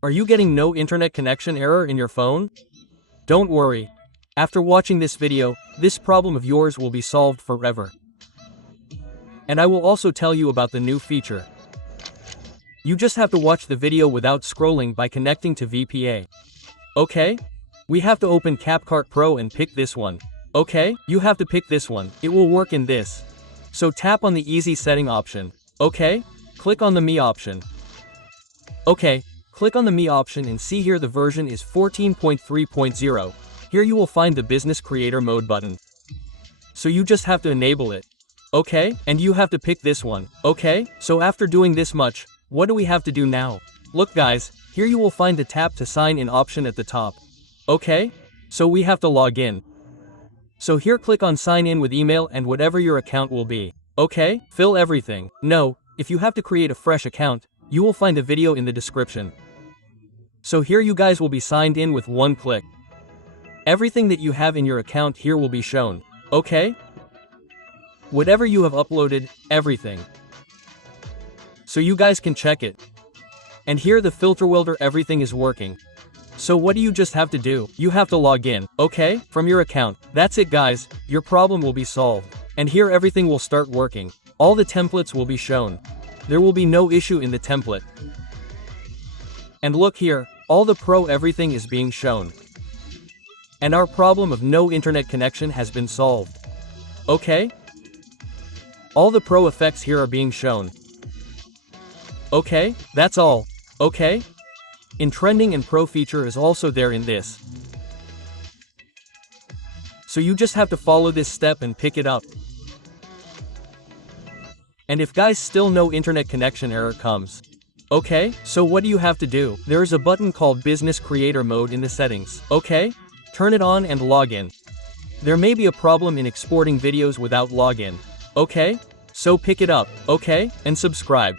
Are you getting no internet connection error in your phone? Don't worry. After watching this video, this problem of yours will be solved forever. And I will also tell you about the new feature. You just have to watch the video without scrolling by connecting to VPA. Okay? We have to open CapCut Pro and pick this one. Okay? You have to pick this one. It will work in this. So tap on the easy setting option. Okay? Click on the Me option. Okay. Click on the Me option and see here the version is 14.3.0. Here you will find the Business Creator Mode button. So you just have to enable it. Okay? And you have to pick this one. Okay? So after doing this much, what do we have to do now? Look guys, here you will find the tap to sign in option at the top. Okay? So we have to log in. So here click on sign in with email and whatever your account will be. Okay? Fill everything. No, if you have to create a fresh account, you will find a video in the description. So here you guys will be signed in with one click. Everything that you have in your account here will be shown. Okay? Whatever you have uploaded, everything. So you guys can check it. And here the filter welder everything is working. So what do you just have to do? You have to log in, okay? From your account. That's it guys, your problem will be solved. And here everything will start working. All the templates will be shown. There will be no issue in the template. And look here, all the pro everything is being shown. And our problem of no internet connection has been solved. Okay? All the pro effects here are being shown. Okay, that's all. Okay? In trending and pro feature is also there in this. So you just have to follow this step and pick it up. And if guys still no internet connection error comes. Okay, so what do you have to do? There is a button called Business Creator Mode in the settings. Okay? Turn it on and log in. There may be a problem in exporting videos without login. Okay? So pick it up, okay? And subscribe.